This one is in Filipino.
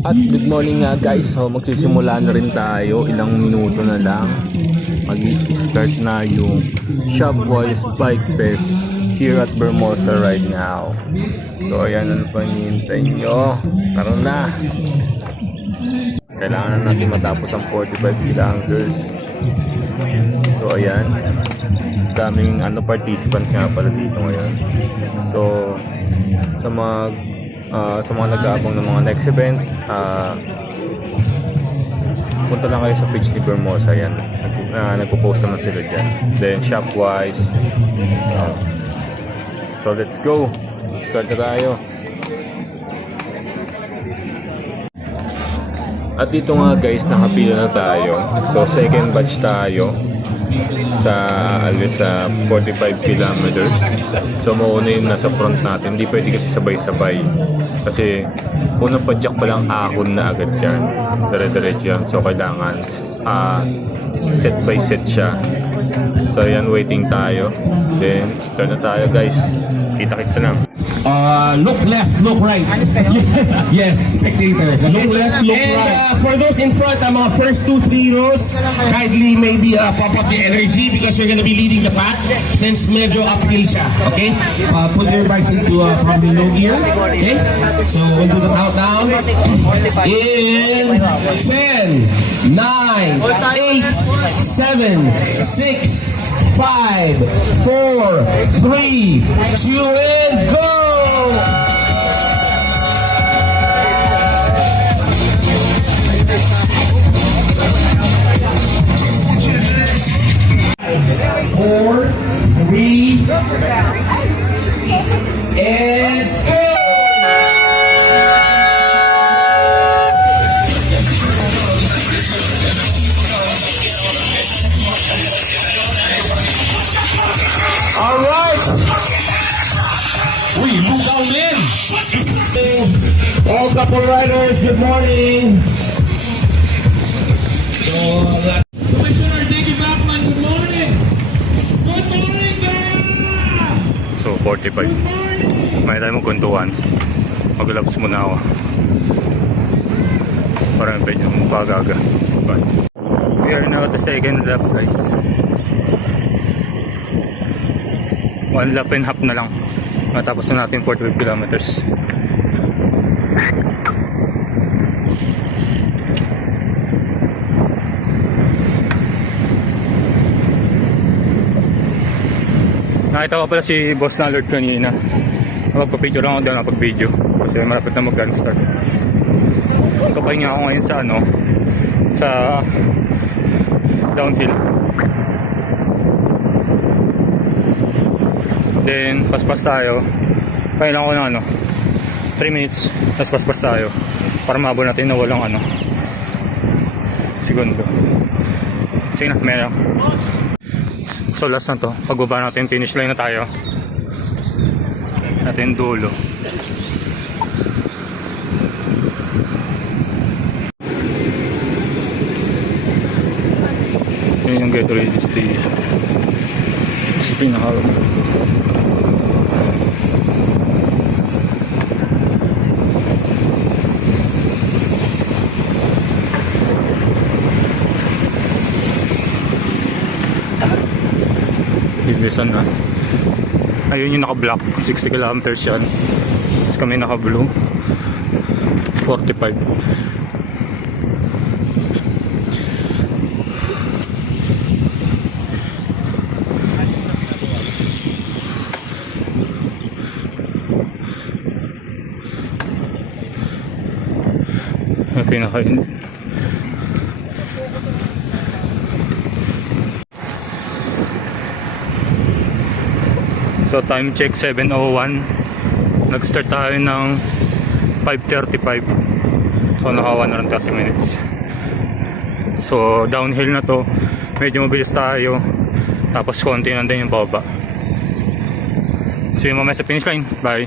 At good morning nga guys, so magsisimula na rin tayo, ilang minuto na lang mag-start na yung Shopwise Bike Fest here at Vermosa right now. So ayan, ano pa hinihintay nyo? Tara na! Kailangan na natin matapos ang 45 kilometers. So ayan, daming participant nga pala dito ngayon. So sa mga nag-aabang ng mga next event, punta lang kayo sa page ni Vermosa. Yan, nagpo-post naman sila dyan. Then Shopwise, so let's go, start na tayo. At dito nga guys, nakapila na tayo. So second batch tayo sa 45 kilometers. So mauna yung nasa front natin. Hindi pwede kasi sabay-sabay. Kasi unang padyak pa lang ahon na agad yan. Dire-diretso yan. So kailangan set by set siya. So yan, waiting tayo. Then start na tayo guys. Kita-kits na. Look left, look right. Yes, spectators. Look left, look right. For those in front, mga first 2-3 rows, kindly maybe pop up the energy because you're gonna be leading the pack since medyo uphill siya. Okay? Put your bikes into probably low gear. Okay? So we'll do the countdown. In 10, 9, 8, 7, 6, 5, 4, 3, 2, and go! 4, 3, and go! All right. We move on in. All couple riders, good morning. Commissioner Dickie Bachman, good morning. Good morning, guys. So 45. May tayo magkuntuan. Mag-labs muna ako. Parang pwede yung pagaga. We are now at the second lap guys. 1 lap and half na lang. Matapos na natin 45 kilometers. Nakita ko pala si Boss na alert kanina. Magpa-picture lang ako doon, napag-video kasi malapit na mag-gun start. So pahinga ako ngayon sa downhill. Then paspas tayo. Kailangan ko ng 3 minutes. Tapos paspas tayo para mabot natin na walang segundo. Sige na, meron. So last na to. Pagbaba natin, finish line na tayo. Natin dulo. Yun yung get ready station. Kasi pinakalo. Bilisan na. Ayun yung naka-block, 60 kilometers yan. Tapos kami naka-blue, 45. Yung pinaka-in. So time check 7:01. Nag-start tayo ng 5:35. So naka 1 na 30 minutes. So downhill na to. Medyo mabilis tayo. Tapos konti na din yung baba. See you mamaya sa finish line. Bye.